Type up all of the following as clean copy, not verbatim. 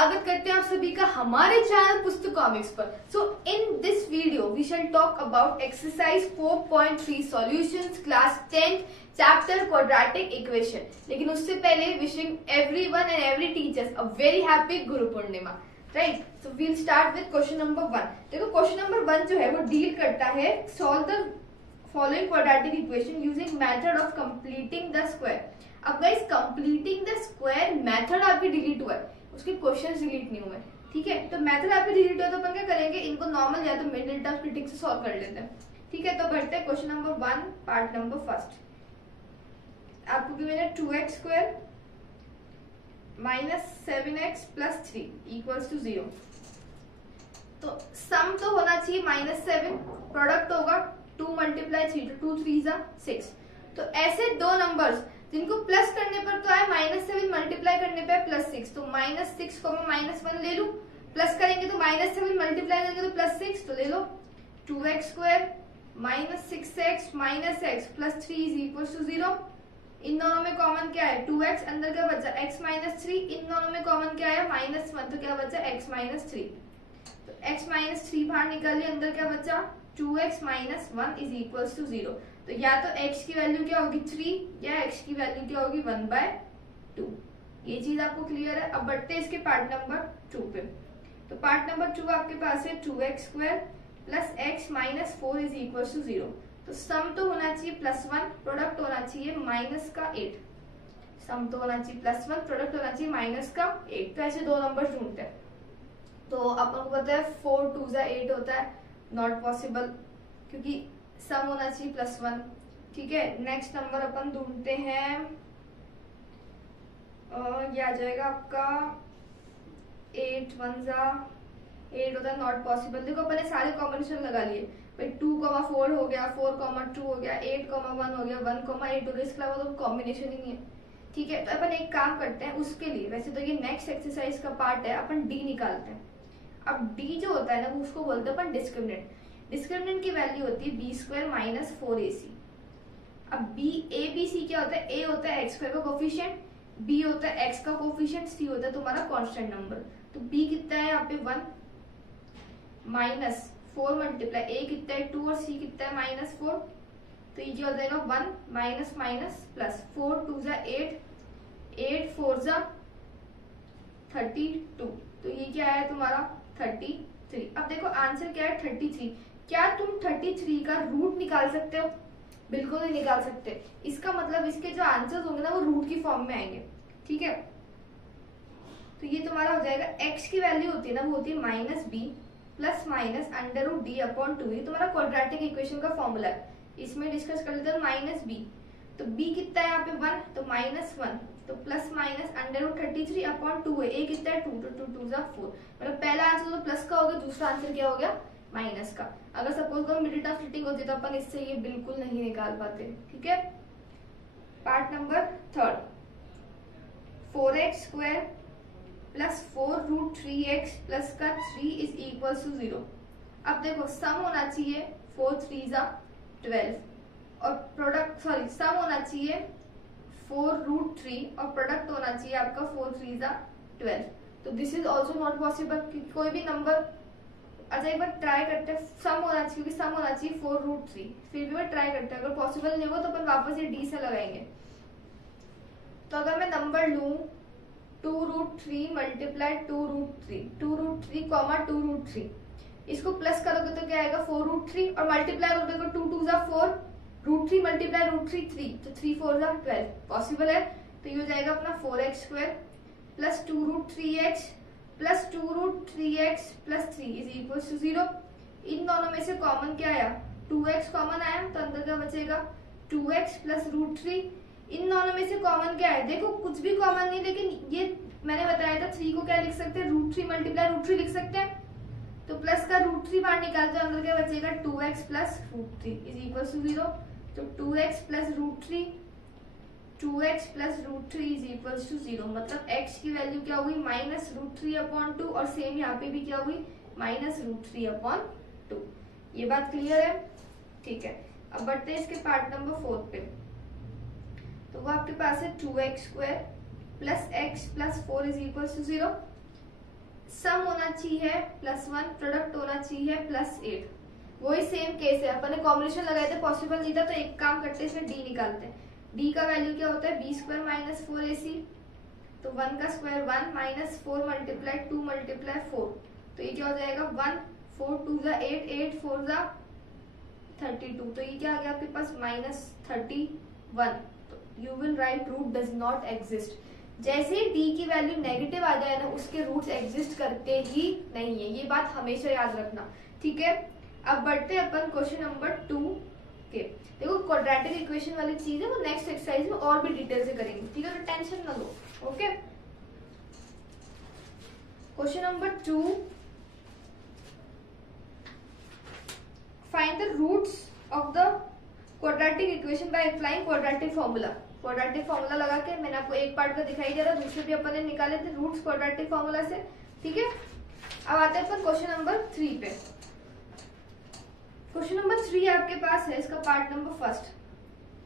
स्वागत करते हैं आप सभी का हमारे चैनल पुस्तक कॉमिक्स पर। So in this video we shall talk about exercise 4.3 solutions class 10 chapter quadratic equation. लेकिन उससे पहले wishing everyone and every teachers a very happy Guru Purnima, right. So we'll start with question number 1। देखो question number 1 जो है वो deal करता है solve the following quadratic equation using method of completing the square. अब guys completing the square method आपकी delete हुआ है, उसके क्वेश्चंस डिलीट नहीं हुए, ठीक है। तो मेथड आपकी डिलीट हुआ तो अपन क्या करेंगे, इनको नॉर्मल या तो मिडिल टर्म स्प्लिटिंग से सॉल्व कर लेते हैं, ठीक है। तो बढ़ते हैं question number 1 part number first. आपको गिवन है 2x square minus 7x plus 3 equals to 0। तो सम तो होना चाहिए -7, प्रोडक्ट होगा 2 मल्टीप्लाई 3 तो 2 3 जा 6। तो ऐसे दो नंबर्स जिनको प्लस करने पर तो आए -7 मल्टीप्लाई करने पे +6, तो -6 -1 ले लू। प्लस करेंगे तो -7 मल्टीप्लाई करेंगे तो +6, तो ले लो 2x square minus 6x minus x plus 3 is equal to 0। इन दोनों में कॉमन क्या है 2x, अंदर क्या बचा x माइनस 3। इन दोनों में कॉमन क्या है -1, तो क्या बचा x माइनस 3। तो x माइनस 3 बाहर निकाल लिया, अंदर क्या बचा 2x minus 1 is equal to 0। तो या तो x की वैल्यू क्या होगी 3 या x की वैल्यू क्या होगी 1/2। ये चीज आपको क्लियर है। अब बढ़ते हैं इसके पार्ट नंबर 2 पे। तो पार्ट नंबर 2 आपके पास है 2x square plus x minus 4 is equal to 0। तो सम तो होना चाहिए +1, प्रोडक्ट होना चाहिए -8। सम तो होना चाहिए +1, प्रोडक्ट होना चाहिए -8। तो ऐसे दो नंबर ढूंढते हैं। तो अपन को पता है 4 2 8 होता है, नॉट पॉसिबल क्योंकि सम होना चाहिए +1, ठीक है। नेक्स्ट नंबर अपन ढूंढते हैं, ये आ जाएगा आपका 8 1 8 होता है, नॉट पॉसिबल। देखो अपन ने सारे कॉम्बिनेशन लगा लिए भाई, 2,4 हो गया, 4,2 हो गया, 8,1 हो गया, 1,8 हो गया, इसके अलावा तो कॉम्बिनेशन ही नहीं है, ठीक है। तो अपन एक काम करते हैं उसके लिए, वैसे तो ये नेक्स्ट एक्सरसाइज का पार्ट है, अपन डी निकालते हैं। अब डी जो होता है ना वो उसको बोलते हैं अपन डिस्क्रिमिनेंट। डिस्क्रिमिनेंट की वैल्यू होती है b स्क्वायर माइनस 4ac। अब a b c क्या होता है, a होता है x स्क्वायर का कोफिशिएंट, b होता है x का कोफिशिएंट, c होता है तुम्हारा कांस्टेंट नंबर। तो b कितना है यहाँ पे 1 माइनस 4 मल्टीप्लाई a कितना है 2 और c कितना है -4। तो ये हो जाएगा 1 माइनस माइनस प्लस 4 2 जा 8 8 4 जा 32। तो ये क्या है तुम्हारा 33। अब देखो आंसर क्या है 33। क्या तुम 33 का रूट निकाल सकते हो? बिल्कुल नहीं निकाल सकते। इसका मतलब इसके जो आंसर्स होंगे ना वो रूट की फॉर्म में आएंगे, ठीक है। तो ये तुम्हारा हो जाएगा x की वैल्यू होती है ना वो होती है -b प्लस माइनस √d/2। ये तुम्हारा क्वाड्रेटिक इक्वेशन का फॉर्मूला है, इसमें डिस्कस कर लेते हैं -b। तो b कितना है यहाँ पे 1, तो -1, तो प्लस माइनस √33/2 है। a कितना है 2, तो 2 2 जा 4। मतलब पहला आंसर तो प्लस का हो गया, दूसरा आंसर क्या हो गया माइनस का। अगर सपोज करो मिडिल टर्म स्प्लिटिंग होती तो अपन इससे ये बिल्कुल नहीं निकाल पाते, ठीक है। Part number 3, 4x square plus 4√3x plus का 3 इज इक्वल टू 0। अब देखो सम होना चाहिए 4 3 जा 12 और प्रोडक्ट सम होना चाहिए 4√3 और प्रोडक्ट होना चाहिए आपका 4 3 जा 12। तो this is also not possible, कोई भी नंबर। अच्छा एक बार ट्राई करते हैं, सम होना चाहिए क्योंकि सम होना चाहिए 4√3। फिर भी ट्राई करते हैं, अगर पॉसिबल नहीं होगा तो अपन वापस ये डी से लगाएंगे। तो अगर मैं नंबर लूं 2√3 मल्टीप्लाई 2√3 2√3 2√3, इसको प्लस करोगे तो क्या आएगा 4√3 और मल्टीप्लाई करोगे तो 2 2 जा 4, √3 मल्टीप्लाई √3 3, तो 3 4 जा 12 पॉसिबल है। तो ये हो जाएगा अपना 4x square plus 2√3x plus 2√3x plus 3 is equal to 0। इन दोनों में से कॉमन क्या आया 2x कॉमन आया, तो अंदर क्या बचेगा 2x प्लस √3। इन दोनों में से कॉमन क्या है, देखो कुछ भी कॉमन नहीं, लेकिन ये मैंने बताया था 3 को क्या लिख सकते हैं √3 मल्टीप्लाई √3 लिख सकते हैं। तो प्लस का √3 बाहर निकालते हो, अंदर क्या बचेगा 2x plus √3 is equal to 0। तो 2x plus √3 2x plus √3 is equal to 0। मतलब x की वैल्यू क्या हुई -√3/2 और सेम यहाँ पे भी क्या हुई -√3/2। ये बात क्लियर है, ठीक है। अब बढ़ते हैं इसके पार्ट नंबर 4 पे। वो आपके पास है 2x square plus x plus 4 is equal to 0। Sum होना चाहिए +1, प्रोडक्ट होना चाहिए +8। वही सेम केस है, अपन ने कॉम्बिनेशन लगाए थे, पॉसिबल नहीं था, तो एक काम करते हैं, इसमें डी निकालते हैं। डी का वैल्यू क्या होता है, b² - 4ac, तो 1 का स्क्वायर 1 - 4 × 2 × 4, तो ये क्या हो जाएगा 1, 4 2 = 8, 8 4 = 32, तो ये क्या आ गया आपके पास -31। तो you will write root does not exist. जैसे ही डी की वैल्यू नेगेटिव आ जाए ना, उसके रूट्स एग्जिस्ट करते ही नहीं है, ये बात हमेशा याद रखना, ठीक है। अब बढ़ते हैं अपन क्वेश्चन नंबर 2 के। देखो क्वाड्रेटिक इक्वेशन वाली चीज है वो नेक्स्ट एक्सरसाइज में और भी डिटेल से करेंगे, ठीक है, तो टेंशन ना लो, okay. Question number 2, find the roots of the quadratic equation by applying quadratic formula. Quadratic formula लगा के मैंने आपको एक पार्ट का दिखाई दे रहा, दूसरे भी अपन ने निकाले थे रूट्स क्वाड्रेटिक फॉर्मूला से, ठीक है। अब आते हैं अपन क्वेश्चन नंबर 3 पे। क्वेश्चन नंबर 3 आपके पास है, इसका part number first,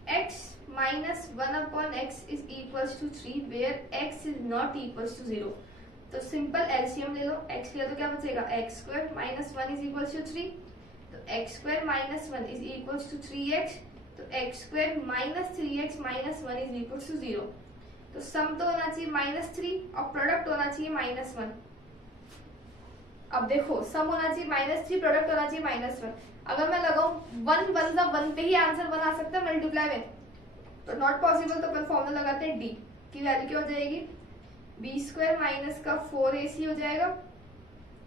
x - 1/x is equals to 3 where x is not equals to 0। तो सिंपल एलसीएम ले लो, x लिया तो क्या बचेगा x² - 1 is equals to 3, तो x² - 1 is equals to 3x, तो x² - 3x - 1 is equals to 0। तो सम तो होना चाहिए -3 और प्रोडक्ट होना चाहिए -1। अब देखो सम होना चाहिए -3, प्रोडक्ट होना चाहिए -1। अगर मैं लगाऊं 1 1 सा 1 पे ही आंसर बना सकता है मल्टीप्लाई में, तो नॉट पॉसिबल, तो अपन फॉर्मूला लगाते हैं, डी की वैल्यू क्या हो जाएगी, b² - का 4ac हो जाएगा,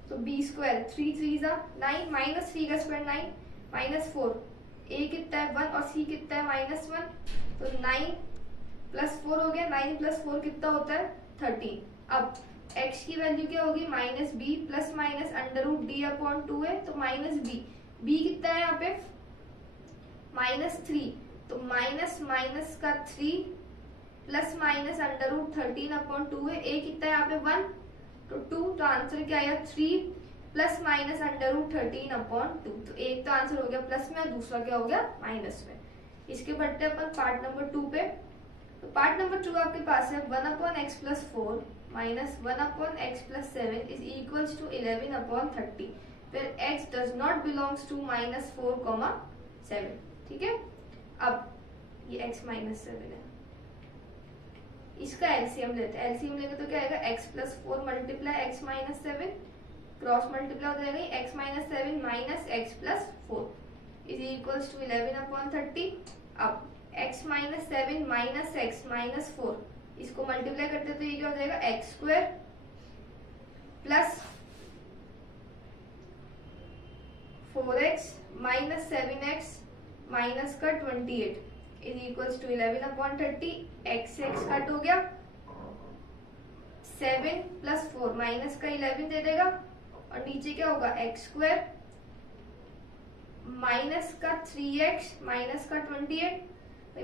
तो b² 3 3 सा 9 -3 का स्क्वायर 9 -4, a कितना है 1 और c कितना है -1, तो 9 + 4 हो गया, 9 + 4 कितना होता है 13। अब x की वैल्यू क्या होगी -b ±√d/2 है, तो -b, b कितना है यहाँ पे -3, तो माइनस माइनस का 3 प्लस माइनस √13/2 है, a कितना है यहाँ पे 1 तो 2, तो आंसर क्या आया 3 प्लस माइनस √13/2। तो एक तो आंसर हो गया प्लस में और दूसरा क्या हो गया माइनस में। इसके बढ़ते अपन पार्ट नंबर 2 पे। तो पार्ट नंबर 2 आपके पास है 1/x + 4 minus 1/x + 7 is equals to 11/30 फिर x does not belongs to -4, 7। ठीक है, अब ये x - 7 है, इसका एलसीएम लेते हैं। एलसीएम लेंगे तो क्या आएगा x + 4 × x - 7 क्रॉस मल्टीप्लाई हो जाएगा x - 7 minus x + 4 is equals to 11/30। अब x - 7 माइनस x - 4 इसको मल्टीप्लाई करते तो ये क्या हो जाएगा x² plus 4x minus 7x minus का 28 is equals to 11/30। x cut हो गया, 7 + 4 माइनस का 11 दे देगा और नीचे क्या होगा x² माइनस का 3x माइनस का 28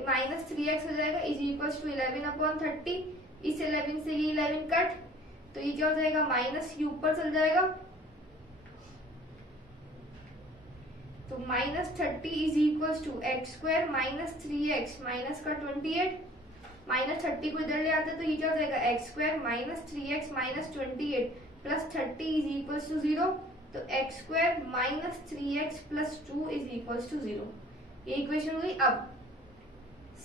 माइनस 3x हो जाएगा इज इक्वल्स टू 11/30। इस 11 से ये 11 कट, तो ये क्या हो जाएगा माइनस ये ऊपर चल जाएगा, तो -30 is equals to x² minus 3x minus का 28 -30 को इधर ले आते तो ये क्या हो जाएगा x² minus 3x minus 28 plus 30 is equals to 0। तो x² minus 3x plus 2 is equals to 0। ये इक्वेशन हुई। अब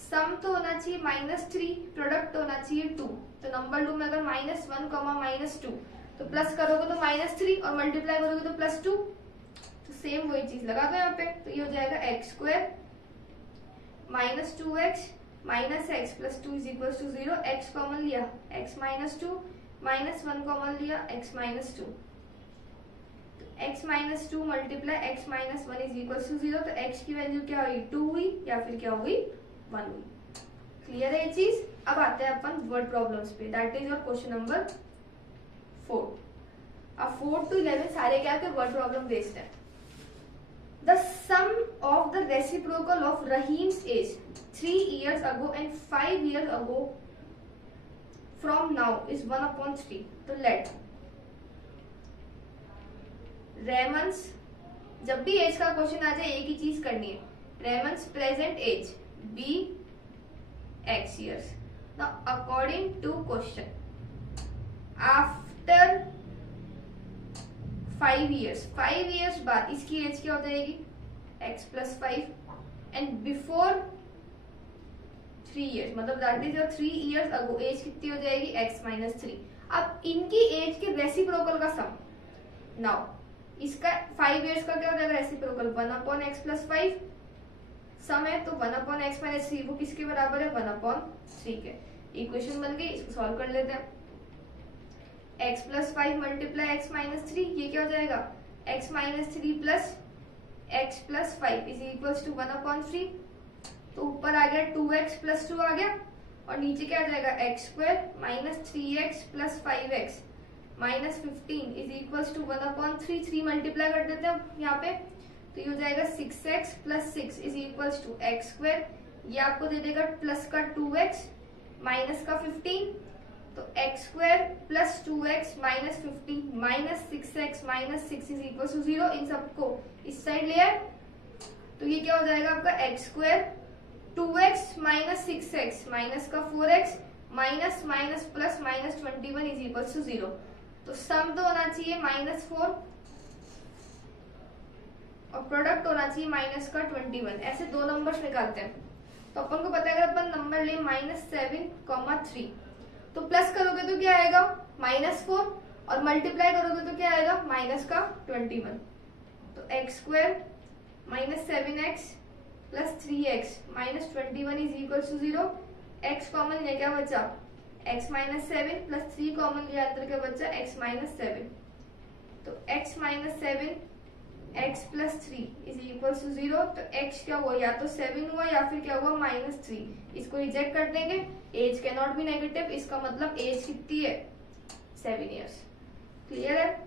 सम तो होना चाहिए -3, प्रोडक्ट होना चाहिए 2। तो नंबर 2 में अगर -1, -2 तो प्लस करोगे तो -3 और मल्टीप्लाई करोगे तो +2, तो सेम वही चीज लगा दो यहाँ पे। तो ये हो जाएगा x² minus 2x minus x plus 2 is equals to 0। x common लिया x - 2 माइनस 1 कॉमन लिया x - 2, तो x - 2 multiply x - 1 is equals to 0। तो x की वैल्यू क्या हुई 2 हुई या फिर क्या हुई 1 हुई। क्लियर है ये चीज। अब आते हैं अपन वर्ड प्रॉब्लम्स पे, that is your question number 4। अब 4 to 11 सारे क्या के वर्ड प्रॉब्लम बेस्ड है। The sum of the reciprocal of Rahim's age 3 years ago and 5 years ago from now is 1/3। तो let Raymond's, जब भी एज का क्वेश्चन आ जाए एक ही चीज करनी है, Raymond's present age be x years। Now according to question, after 5 years, 5 years बाद इसकी एज क्या हो जाएगी x + 5 एंड बिफोर 3 ईयर्स, मतलब that is 3 years ago age कितनी हो जाएगी x - 3। अब इनकी एज के रेसिप्रोकल का सम, नाउ इसका 5 ईयर्स का क्या हो जाएगा रेसिप्रोकल 1/x + 5 सम है, तो 1/x - 3 वो किसके बराबर है 1/3 के। इक्वेशन बन गई, इसको सॉल्व कर लेते हैं। x + 5 × x - 3 ये क्या हो जाएगा x - 3 + x + 5 = 1/3। तो ऊपर आ गया 2x + 2 आ गया और नीचे क्या आ जाएगा x² - 3x + 5x - 15 = 1/3। 3 मल्टीप्लाई कर देते हैं यहाँ पे, तो ये हो जाएगा 6x + 6 = x²। ये आपको दे देगा प्लस का 2x माइनस का 15, तो x² + 2x - 15 - 6x - 6 = 0। इन सबको इस साइड ले आए, तो ये क्या हो जाएगा आपका x² 2x - 6x माइनस का 4x माइनस माइनस प्लस -21 = 0। तो सम तो होना चाहिए -4 और प्रोडक्ट होना चाहिए -21। ऐसे दो नंबर्स निकालते हैं। तो अपन को पता है अगर अपन नंबर ले -7, 3 तो प्लस करोगे तो क्या आएगा -4 और मल्टीप्लाई करोगे तो क्या आएगा -21। तो x² - 7x + 3x - 21 = 0। x common लिया क्या बचा x - 7 + 3 कॉमन लिया अंदर क्या बचा x - 7। तो x - 7 x + 3 = 0। तो x क्या हुआ या तो 7 हुआ या फिर क्या हुआ -3। इसको रिजेक्ट कर देंगे, age can not be negative, इसका मतलब एज कितनी है 7 ईयर्स। क्लियर है।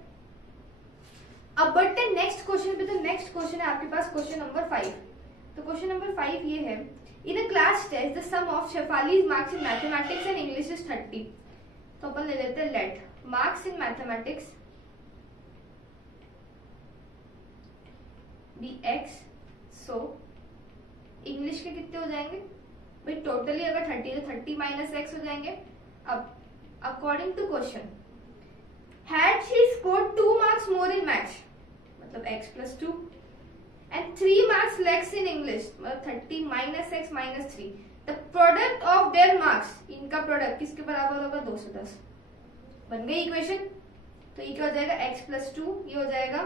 अब बढ़ते हैं नेक्स्ट क्वेश्चन पे। तो नेक्स्ट क्वेश्चन है आपके पास क्वेश्चन नंबर 5। तो क्वेश्चन नंबर 5 ये है, in a class test the sum of Shefali's marks in mathematics and English is 30। तो अपन ले लेते हैं let marks in mathematics be x, so English के कितने हो जाएंगे भाई, टोटली अगर 30 तो 30 - x हो जाएंगे। अब according to question had she scored 2 marks more in maths, मतलब x + 2 and 3 marks less in English, मतलब 30 - x - 3, the product of their marks, इनका प्रोडक्ट किसके बराबर होगा 210। बन गई इक्वेशन। तो ये क्या हो जाएगा x + 2, ये हो जाएगा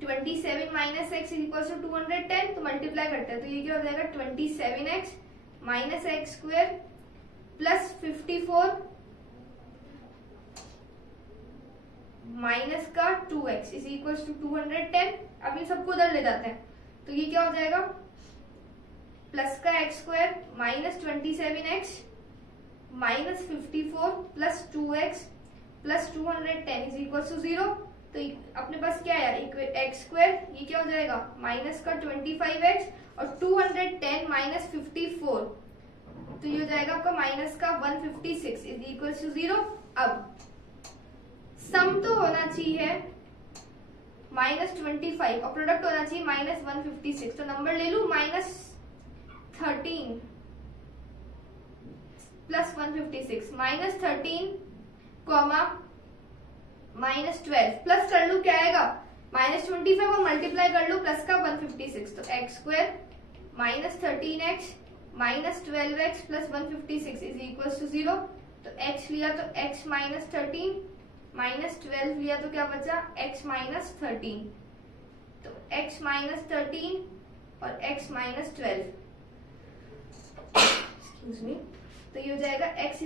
27 - x = 210। तो मल्टीप्लाई करते हैं तो ये क्या हो जाएगा 27x - x² + 54 माइनस का 2x = 210। अब ये सबको उधर ले जाते हैं, तो ये क्या हो जाएगा प्लस का x² - 27x - 54 + 2x + 210 = 0। तो अपने पास क्या है x², ये क्या हो जाएगा माइनस का 25x और 210 - 54, तो ये हो जाएगा आपका माइनस का 156 = 0। अब सम तो होना चाहिए -25 और प्रोडक्ट होना चाहिए -156। तो नंबर ले लू -13 + 156 -13, -12 प्लस कर लू क्या आएगा -25 और मल्टीप्लाई कर लू प्लस का 156। तो x² - 13x - 12x + 156 = 0। तो x लिया तो x - 13 -12 लिया तो क्या बचा x - 13। तो x - 13 और x - 12 एक्सक्यूज मी, तो ये हो जाएगा x =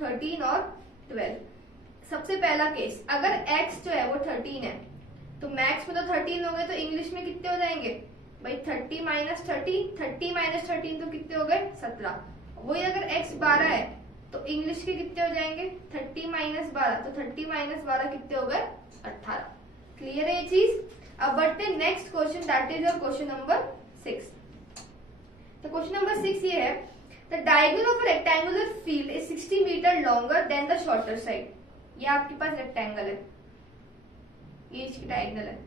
13 और 12। सबसे पहला केस, अगर x जो है वो 13 है तो मैथ्स में तो 13 हो गए, तो इंग्लिश में कितने हो जाएंगे भाई 30 - 13, 30 - 13 तो कितने हो गए 17। वही अगर x 12 है तो इंग्लिश के कितने हो जाएंगे 30 - 12, तो 30 - 12 कितने हो गए 18। क्लियर है ये चीज। अब बढ़ते हैं next question, that is your question number 6। तो क्वेश्चन नंबर 6 ये है, the diagonal of a rectangular field is 60 metre longer than the shorter side. ये आपके पास रेक्टेंगल है, ये इसकी डायगोनल है।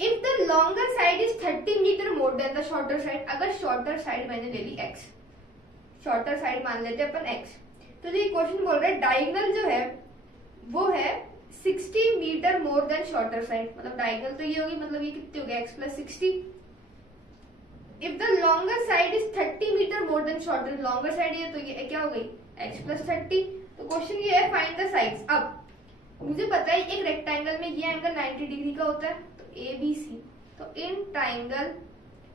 If the longer side is 30 metre more than the shorter side, अगर शॉर्टर साइड मैंने ले ली x, शॉर्टर साइड मान लेते हैं अपन x, तो ये क्वेश्चन बोल रहा है डायगोनल जो है वो है 60 metre more than shorter side, मतलब डायगोनल तो ये होगी, मतलब ये कितनी हो गया x plus 60। If the longer side is 30 metre more than shorter, longer side ये तो ये क्या हो गई x प्लस 30। तो क्वेश्चन ये है फाइंड द साइड्स। अब मुझे पता है एक रेक्टेंगल में ये एंगल 90 डिग्री का होता है, तो ABC, तो in triangle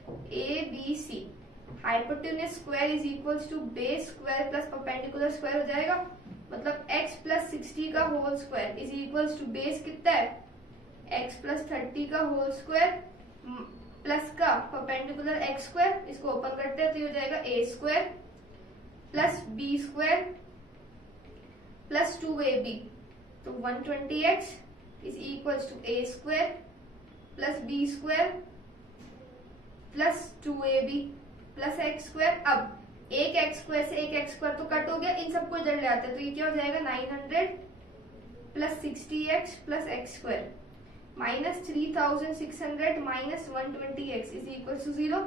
ABC hypotenuse square is equals to base square plus perpendicular square हो जाएगा, मतलब x प्लस 60 का whole square is equals to base कितना है x प्लस 30 का होल स्क्वायर प्लस का परपेंडिकुलर x स्क्वायर, इसको ओपन करते हैं तो ये हो जाएगा a square plus b square plus 2ab, तो 120x is equals to a square plus b square plus 2ab plus x square. अब एक x स्क्वायर से एक x स्क्वायर तो कट हो गया, इन सबको इधर ले आते हैं तो ये क्या हो जाएगा 900 plus 60x plus x square minus 3600 minus 120x is equal to 0,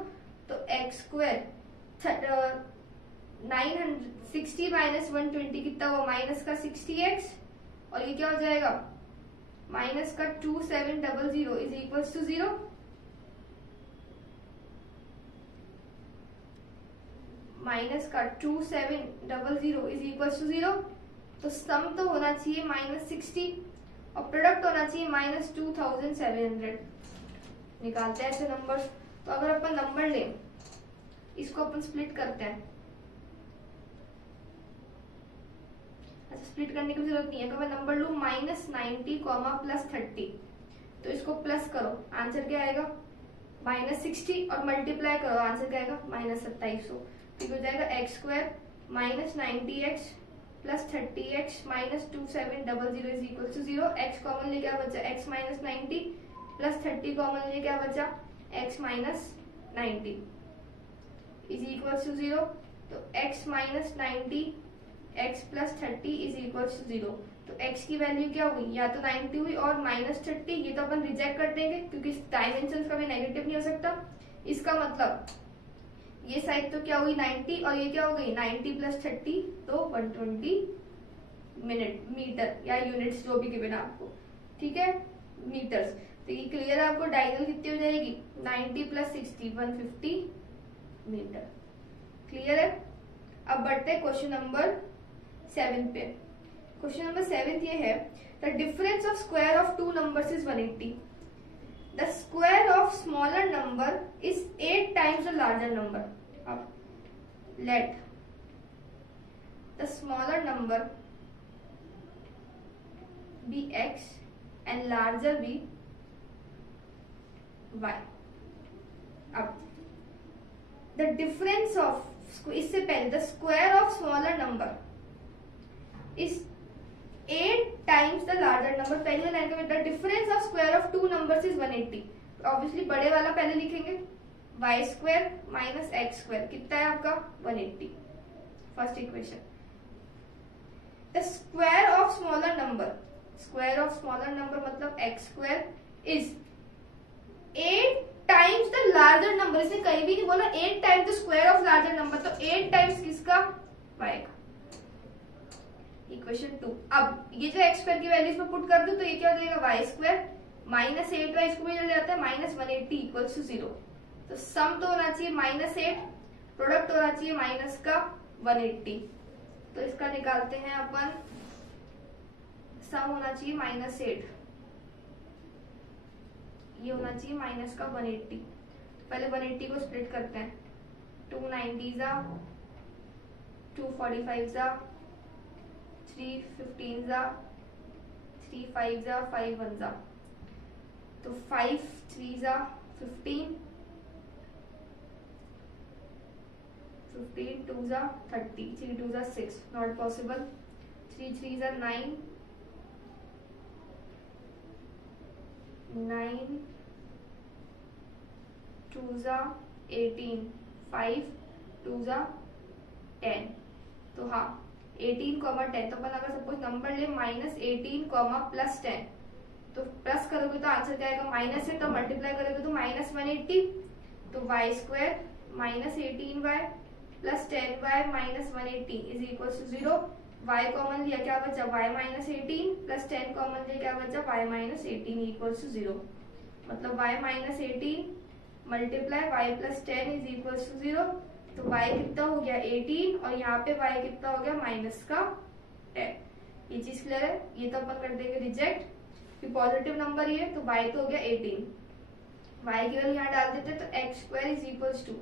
तो x स्क्वायर 960 माइनस 120 कितना हुआ माइनस का 60x, और ये क्या हो जाएगा माइनस का 2700 इज इक्वल टू 0, माइनस का 2700 इज इक्वल टू 0। तो सम तो होना चाहिए माइनस 60 और प्रोडक्ट होना चाहिए माइनस 2700। निकालते हैं ऐसे नंबर्स। तो अगर अपन नंबर लें, इसको अपन स्प्लिट करते हैं, अच्छा स्प्लिट करने की जरूरत नहीं है, अगर मैं नंबर लूं माइनस 90 प्लस 30, तो इसको प्लस करो आंसर क्या आएगा माइनस 60 और मल्टीप्लाई करो आंसर क्या आएगा माइनस 2700, तो हो जाएगा x square minus 90x plus 30x minus 2700 is equal to 0। x common ले क्या बचा x माइनस 90 प्लस 30 कॉमन ले क्या बचा x minus 90 is equal to 0, तो x minus 90 x plus 30 is equal to 0। तो x की वैल्यू क्या हुई, या तो 90 हुई और माइनस 30, ये तो अपन रिजेक्ट कर देंगे क्योंकि डायमेंशन कभी नेगेटिव नहीं हो सकता। इसका मतलब ये साइड तो क्या हुई 90 और ये क्या हो गई 90 प्लस 30, तो 120 मीटर या यूनिट्स जो भी गिवन आपको, ठीक है मीटर्स। तो ये क्लियर है आपको, डायगोनल कितनी हो जाएगी 90 प्लस 60 150 मीटर। क्लियर है। अब बढ़ते हैं क्वेश्चन नंबर 7 पे। क्वेश्चन नंबर 7 ये है the difference of square of two numbers is 180। The square of smaller number is 8 times the larger number. Let the smaller number be x and larger be y. अब the difference of, इससे पहले the square of smaller number is 8 times the larger number। पहले line का मतलब difference of square of two numbers is 180। Obviously बड़े वाला पहले लिखेंगे y square minus x square कितना है आपका 180, first equation. The square of smaller number, square of smaller number मतलब x square is 8 times the larger number. इसने कहीं भी नहीं बोला 8 times the square of larger number, तो 8 टाइम्स किसका y का। इक्वेशन 2। अब ये जो x स्क्वायर की वैल्यू इसमें पुट कर दूं तो ये क्या हो जाएगा y स्क्वायर माइनस 8y, इसको भी ले जाता है माइनस 180 इक्वल्स टू 0। तो सम तो होना चाहिए माइनस 8, प्रोडक्ट होना चाहिए माइनस का 180। तो इसका निकालते हैं अपन, सम होना चाहिए माइनस 8, ये होना चाहिए माइनस का 180। पहले 180 को स्प्लिट करते हैं, 290 जा 245 जा 315 जा 35 जा 51 जा, तो 5 3 जा 15 15 2 जा 30 3 2 जा 6 नॉट पॉसिबल, 3 3 जा 9 9 2 जा 18 5 2 जा 10। तो हाँ 18 कॉमा 10, तो अपन अगर सपोज नंबर ले माइनस 18 कॉमा प्लस 10, तो प्लस करोगे तो आंसर क्या आएगा माइनस है, तो मल्टीप्लाई करोगे तो माइनस 180, तो y square minus 18y plus 10y minus 180 is equal to 0। y common लिया, क्या बचा y माइनस 18 प्लस 10 कॉमन लिया, क्या बचा y माइनस 18 इक्वल्स टू 0। मतलब y माइनस 18 multiply y plus 10 is equals to 0। तो y कितना हो गया 18 और यहाँ पे y कितना हो गया माइनस का 10। ये चीज क्लियर है। ये तो अपन कर देंगे रिजेक्ट कि पॉजिटिव नंबर ये, तो y तो हो गया 18, y की वैल्यू यहाँ डाल देते तो x square is equals to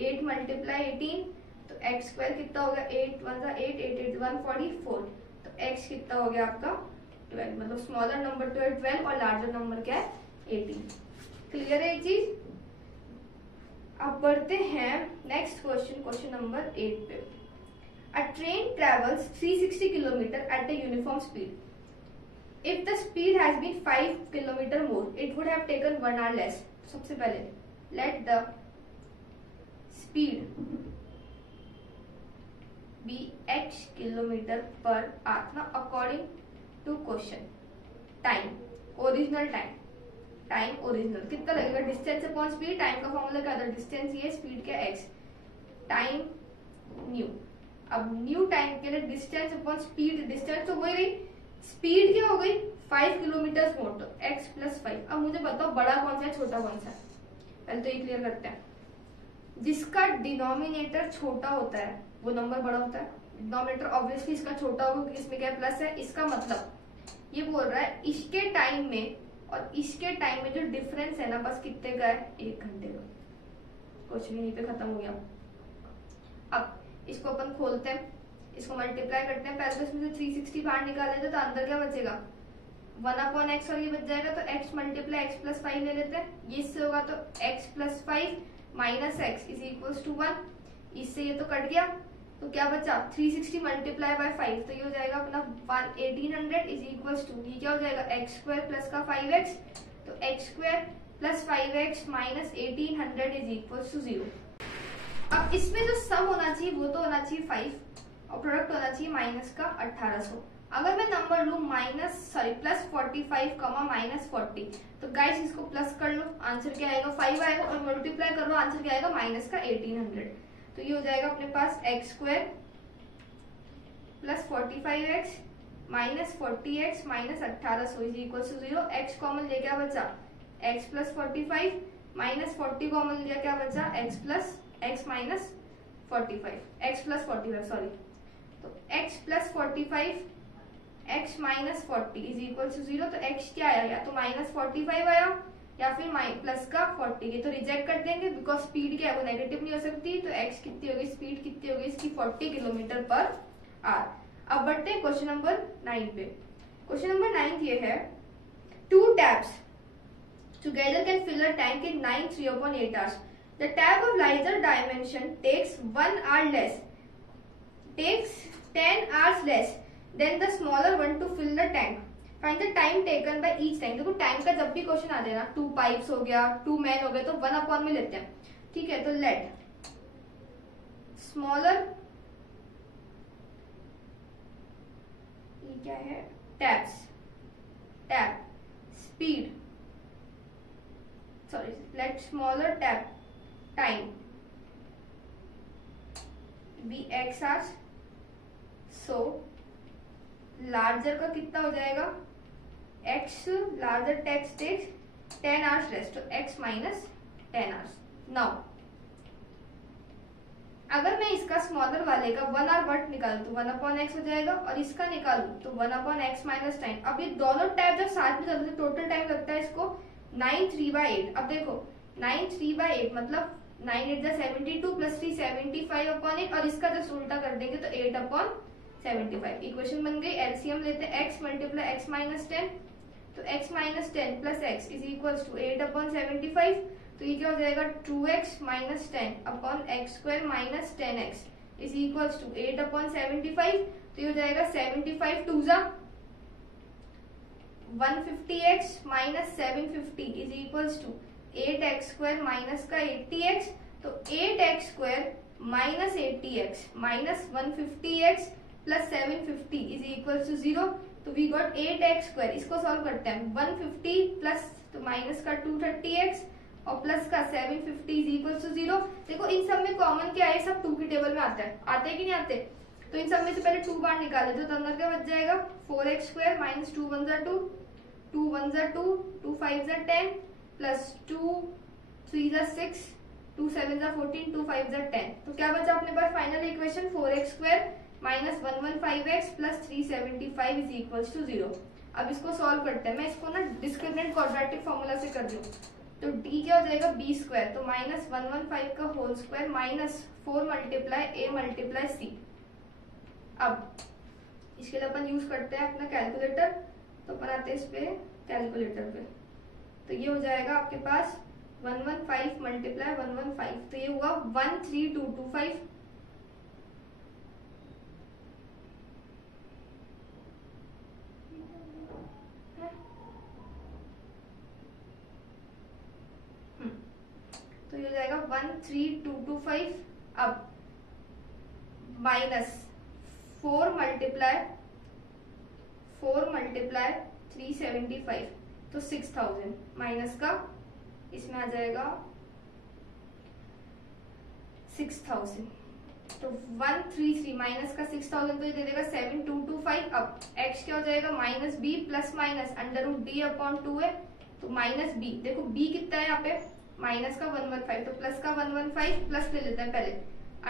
8 multiply 18, तो एक्स स्क्वायर कितना हो गया 8 1 8 8 8 144। तो x कितना हो गया आपका 12, मतलब स्मॉलर नंबर तो है 12 और लार्जर नंबर क्या है 18। क्लियर है एक चीज। अब बढ़ते हैं नेक्स्ट क्वेश्चन, क्वेश्चन नंबर 8 पे। अ train travels 360 kilometre at a uniform speed. If the speed has been 5 kilometer more, it would have taken 1 hour less. सबसे पहले let the speed be x kilometer per hour. Now according to question, time, original time original कितना लगेगा, distance upon speed. Time का formula क्या था, distance ये, speed क्या x, time new. अब न्यू टाइम के लिए डिस्टेंस अपॉन स्पीड, डिस्टेंस तो वही रही, स्पीड क्या हो गई 5 किलोमीटर मोर, तो x प्लस 5। अब मुझे बताओ बड़ा कौन सा है छोटा कौन सा है, पहले तो ये क्लियर करते हैं। जिसका डिनोमिनेटर छोटा होता है वो नंबर बड़ा होता है। डिनोमिनेटर ऑब्वियसली इसका छोटा होगा क्योंकि इसमें क्या प्लस है। इसका मतलब ये बोल रहा है इसके टाइम में और इसके टाइम में जो डिफरेंस है ना बस कितने का है, 1 घंटे का। क्वेश्चन यहीं पे खत्म हो गया। अब इसको अपन खोलते हैं, इसको मल्टीप्लाई करते हैं। पहले तो इसमें से 360 बाहर निकाल लेते तो अंदर क्या बचेगा 1 अपॉन एक्स, और ये बच जाएगा तो x मल्टीप्लाई एक्स प्लस 5 ले लेते हैं। ये इससे होगा तो x plus 5 minus x is equals to 1। इससे ये तो कट गया तो क्या बचा 360 मल्टीप्लाई बाय 5, तो ये हो जाएगा अपना 1800 इज इक्वल्स टू, ये क्या हो जाएगा एक्स स्क्वायर प्लस का 5x, तो x square plus 5x minus 1800 is equals to 0। अब इसमें जो सम होना चाहिए वो तो होना चाहिए 5 और प्रोडक्ट होना चाहिए माइनस का 1800। अगर मैं नंबर लू प्लस 45 कमा माइनस 40, तो गाइस इसको प्लस कर लो, आंसर क्या आएगा 5 आएगा, और मल्टीप्लाई कर लो आंसर क्या आएगा माइनस का 1800। तो ये हो जाएगा अपने पास x square plus 45x minus 40x minus 1800 is equal to 0। X common लिया क्या बचा x प्लस 45 माइनस 40 कॉमन लिया क्या बचा x minus 45 x plus 45 sorry, तो x plus 45 x minus 40 is equal to 0। तो x क्या आया, या तो माइनस 45 आया या फिर प्लस का 40। ये तो रिजेक्ट कर देंगे बिकॉज स्पीड क्या है वो नेगेटिव नहीं हो सकती। तो x कितनी होगी, स्पीड कितनी होगी इसकी 40 किलोमीटर पर आवर। अब बढ़ते हैं क्वेश्चन नंबर 9 पे। क्वेश्चन नंबर 9 ये है, 2 taps together can fill a tank in 9 3/8 hours. The tap of larger dimension takes 1 hour less, takes 10 hours less than the smaller one to fill the tank. Find the time taken by each tank. देखो time का जब भी question आ जाए ना, 2 pipes हो गया 2 man हो गए तो 1 अपॉन में लेते हैं, ठीक है। तो लेट स्मॉलर, ये क्या है taps, tap speed, sorry let smaller tap time be x hours, so larger का कितना हो जाएगा x, larger takes takes 10 hours less, तो x माइनस 10 hours। नाउ अगर मैं इसका स्मॉलर वाले का 1 hour वर्ट निकालू तो 1 अपॉन एक्स हो जाएगा, और इसका निकालू तो 1 अपॉन एक्स माइनस टाइम। अब ये दोनों टाइप जब साथ में चलते हैं टोटल टाइम लगता है इसको 9 3/8। अब देखो 9 3/8 मतलब 9 8 72 प्लस 3 75 अपॉन 8, और इसका जब उल्टा कर देंगे तो 8 अपॉन 75। इक्वेशन बन गई। एलसीएम लेते हैं x मल्टीप्लाई x माइनस 10, तो x minus 10 plus x is equals to 8 upon 75। तो ये क्या हो जाएगा 2x minus 10 upon x square minus 10x is equals to 8 upon 75। तो ये हो जाएगा 75 2 जा 150x minus 750 is equals to 8x square minus का 80x। तो 8x square minus 80x minus 150x plus 750 is equals to 0। तो वी गॉट 8x स्क्वायर। इसको solve करते हैं 150 प्लस तो माइनस का 230x और प्लस का 750 इज इक्वल टू 0। देखो इन सब में कॉमन क्या है, सब 2 की टेबल में आता है कि नहीं आते। तो इन सब में से पहले 2 बार निकाले तो अंदर क्या बच जाएगा 4x² माइनस 2 1 2 2 1 2 2 5 10 प्लस 2 3 6 2 7 14 2 5 10। तो क्या बचा अपने पास final equation 4x² minus 115x plus 375 is equals to 0। अब इसको सॉल्व करते हैं। मैं इसको ना डिस्क्रिमिनेंट क्वाड्रेटिक फॉर्मूला से कर रही हूँ। तो d क्या हो जाएगा b², तो माइनस 115 का whole square minus 4 multiply a multiply c। अब इसके लिए अपन यूज करते हैं अपना कैलकुलेटर, तो अपन आते हैं इस पे कैलकुलेटर पे। तो ये हो जाएगा आपके पास 115 मल्टीप्लाई 115, तो ये हुआ 13225। तो ये हो जाएगा 13225। अब माइनस 4 मल्टीप्लाई 375, तो 6000 माइनस का इसमें आ जाएगा 6000, तो 133 माइनस का 6000, तो ये दे देगा 7225। अब x क्या हो जाएगा minus b plus minus under root d upon 2 है, तो माइनस b, देखो b कितना है यहाँ पे माइनस का 115, तो प्लस का 115 प्लस ले लेते हैं पहले,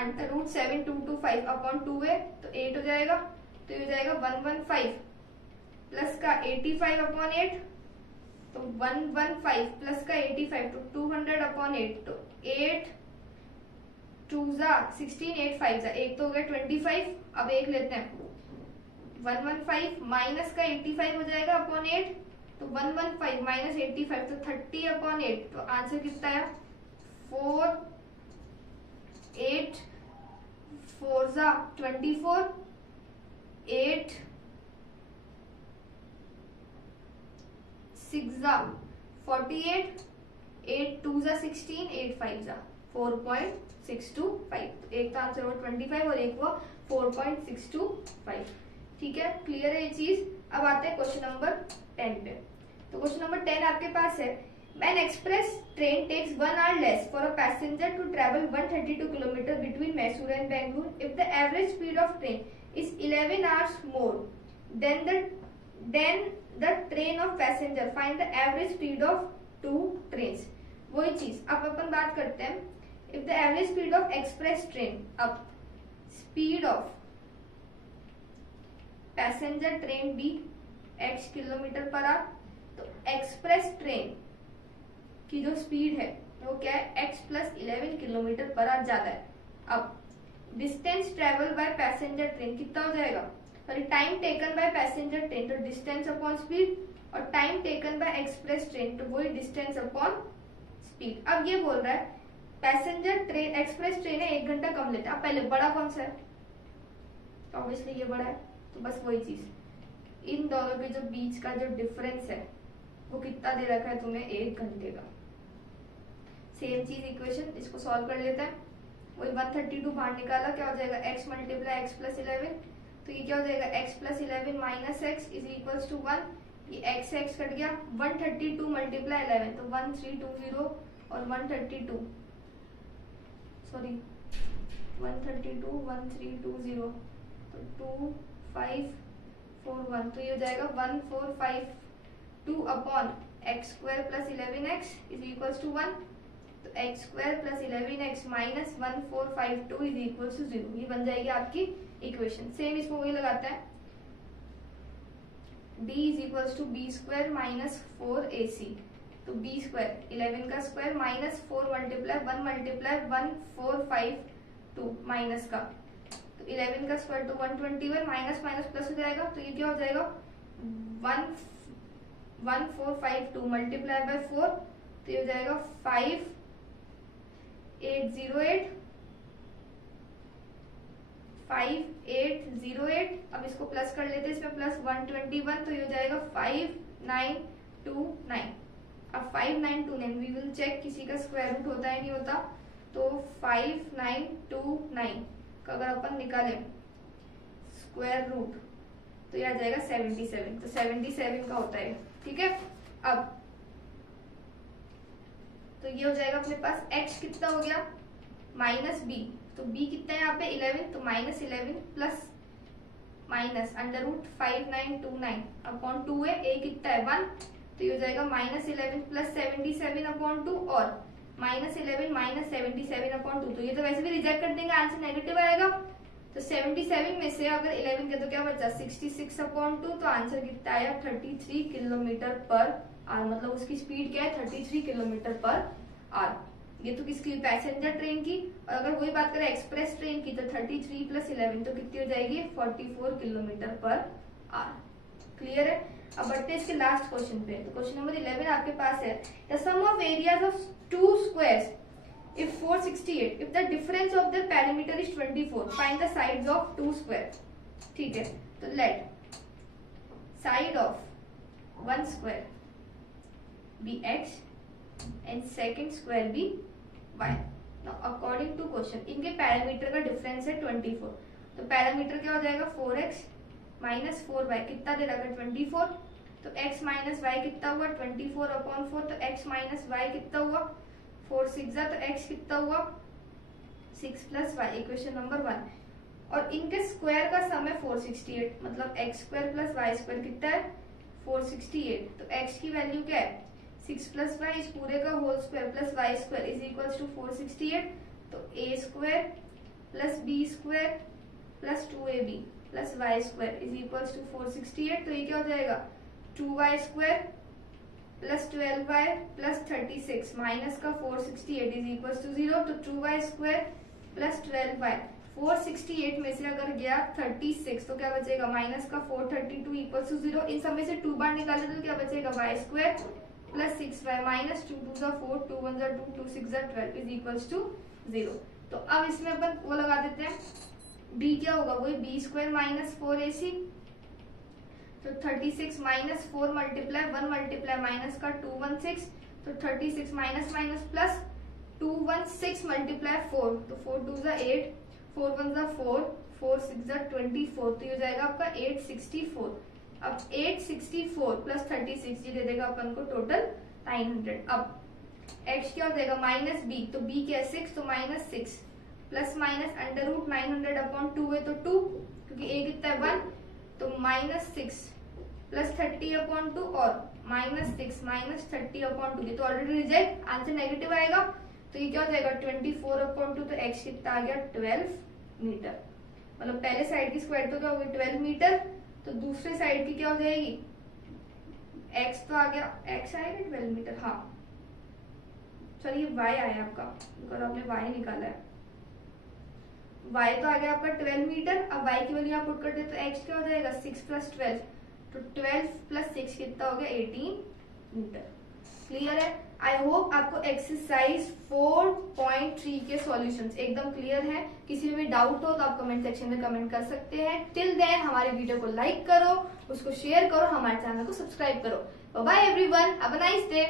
अंडर रूट 7225 अपॉन 2 है तो 8 हो जाएगा, तो ये हो जाएगा 115 प्लस का 85 अपॉन 8, तो 115 प्लस का 85 तो 200 अपॉन 8, तो 8 2 जा 16 8 5 जा, एक तो हो गया 25। अब एक लेते हैं 115 माइनस का 85 हो जाएगा अपॉन 8, तो 115 माइनस 85 तो 30 अपॉन 8, तो आंसर कितना है 4 8 4 जा 24 8 6 जा 48 8 2 जा 16 8 5 जा 4.625। एक का आंसर हुआ 25 और एक हुआ 4.625। ठीक है, क्लियर है ये चीज। अब आते हैं क्वेश्चन नंबर 10 पे। तो क्वेश्चन नंबर 10 आपके पास है, An express train takes 1 hour less for a passenger to travel 132 km between Mysore and Bangalore. If the average speed of train is 11 hours more than the train of passenger, find the average speed of two trains. वही चीज अब अपन बात करते हैं, if the average speed of express train, अब speed of passenger train भी x kilometre per hour, तो express train की जो स्पीड है वो क्या है x plus 11 kilometre per hour ज्यादा है। अब distance travel by passenger train कितना हो जाएगा, sorry time taken by passenger train, तो डिस्टेंस अपॉन स्पीड, और time taken by express train तो वही डिस्टेंस अपॉन स्पीड। अब ये बोल रहा है पैसेंजर ट्रेन एक्सप्रेस ट्रेन है 1 घंटा कम लेता है। अब पहले बड़ा कौन सा है, तो ऑब्वियसली ये बड़ा है, तो बस वही चीज इन दोनों के जो बीच का जो डिफरेंस है वो कितना दे रखा है तुम्हें 1 घंटे का। सेम चीज इक्वेशन, इसको सॉल्व कर लेते हैं। वही 132 बाहर निकाला, क्या हो जाएगा x मल्टीप्लाई x प्लस 11, तो ये क्या हो जाएगा x plus 11 minus x is equals to 1, ये x x कट गया, 132 मल्टीप्लाई 11 तो 1320 और 132 सॉरी 132 1320 तो 2541, तो ये हो जाएगा 1452 upon x square plus 11x is equals to 1, तो x square plus 11x minus 1452 is equals to 0। ये बन जाएगी आपकी इक्वेशन। सेम इसको वही लगाता है, d is equals to b square minus 4ac, तो बी स्क्वायर 11 का square minus 4 multiply 1 multiply 1452 minus का, तो 11 का स्क्वायर तो 121 माइनस माइनस प्लस हो जाएगा, तो ये क्या हो जाएगा 1452 मल्टीप्लाई बाय 4, तो ये हो जाएगा 5808। अब इसको प्लस कर लेते हैं, इसमें प्लस 121, तो ये हो जाएगा 5929। अब 5929 वी विल चेक किसी का स्क्वायर रूट होता है नहीं होता, तो 5929 का अगर अपन निकालें स्क्वायर रूट तो ये आ जाएगा 77, तो 77 का होता है। ठीक है, अब तो ये हो जाएगा अपने पास x कितना हो गया माइनस b, तो b कितना है यहाँ पे 11, तो minus 11 plus minus under root 5929 upon 2 है, ए कितना है 1, तो ये हो जाएगा -11 प्लस 77 अपॉन 2 और -11 माइनस 77 अपॉन 2, तो ये तो वैसे भी रिजेक्ट कर देंगे, आंसर नेगेटिव आएगा। तो 77 में से अगर 11 के तो क्या बचा 66 अपॉन 2, तो आंसर कितना आया 33 किलोमीटर पर आवर, मतलब उसकी स्पीड क्या है 33 किलोमीटर पर आवर। ये तो किसकी पैसेंजर ट्रेन की, और अगर वही बात करें एक्सप्रेस ट्रेन की तो 33 प्लस 11 तो कितनी हो जाएगी 44 किलोमीटर पर आवर। क्लियर है। अब बढ़ते हैं इसके लास्ट क्वेश्चन पे। तो क्वेश्चन नंबर 11 आपके पास है, the sum of areas of two squares if 468 if the difference of their perimeter is 24 find the sides of two square। ठीक है, तो let side of one square be x and second square be y। now according to question इनके parameter का difference है 24, तो parameter क्या हो जाएगा 4x माइनस 4y, कितना दे रखा 24, तो x माइनस वाई कितना हुआ 24 अपॉन 4, तो x माइनस वाई कितना हुआ 4 6 तो x कितना हुआ 6 प्लस वाई, इक्वेशन नंबर 1। और इनके स्क्वायर का सम है 468, मतलब x square plus y square कितना है 468, तो x की वैल्यू क्या है 6 प्लस वाई, इस पूरे का whole square plus y square is equal to 468, तो a square plus b square plus 2ab plus y square is equal to 468, तो ये क्या हो जाएगा 2y square plus 12y plus 36 minus का 468 इज इक्वल टू 0, तो 2y स्क्वायर प्लस 12y 468 में से अगर गया 36 तो क्या बचेगा माइनस का 432 इक्वल टू 0, इन सब में से 2 बार निकाले तो क्या बचेगा y square plus 6y minus 2 2 4 2 1 2 2 6 12 is equal to 0। तो अब इसमें अपन वो लगा देते हैं, b क्या होगा वही b स्क्वायर माइनस 4ac, तो 36 माइनस 4 मल्टीप्लाई 1 मल्टीप्लाई माइनस का 216, तो 36 माइनस माइनस प्लस 216 मल्टीप्लाई 4, तो 4 2 8 4 1 4 4 6 24, तो ये हो जाएगा आपका 864। अब 864 प्लस 36 ये दे देगा अपन को टोटल 900। अब x क्या हो जाएगा माइनस b, तो b क्या है 6, तो minus 6 plus minus under root 900 upon 2 है तो 2, क्योंकि a कितना है 1, तो माइनस 6 प्लस 30 अपॉन 2 और माइनस 6 माइनस 30 अपॉन 2, ये तो ऑलरेडी रिजेक्ट, आंसर नेगेटिव आएगा, तो ये क्या हो जाएगा 24 अपॉन 2, तो x कितना आ गया 12 मीटर, मतलब पहले साइड की स्क्वायर तो क्या होगी 12 मीटर, तो दूसरे साइड की क्या हो जाएगी x तो आ गया, x आएगा 12 मीटर, हाँ सॉरी ये y आया आपका, अगर आपने y निकाला है, y तो आ गया आपका 12 मीटर। अब y की वैल्यू आप पुट कर दे तो x क्या हो जाएगा 6 प्लस 12, तो 12 प्लस 6 कितना हो गया 18 मीटर। क्लियर है। आई होप आपको एक्सरसाइज 4.3 के सॉल्यूशंस एकदम क्लियर है। किसी में भी डाउट हो तो आप कमेंट सेक्शन में कमेंट कर सकते हैं। टिल देन हमारे वीडियो को लाइक करो, उसको शेयर करो, हमारे चैनल को सब्सक्राइब करो। Bye everyone, have a nice day.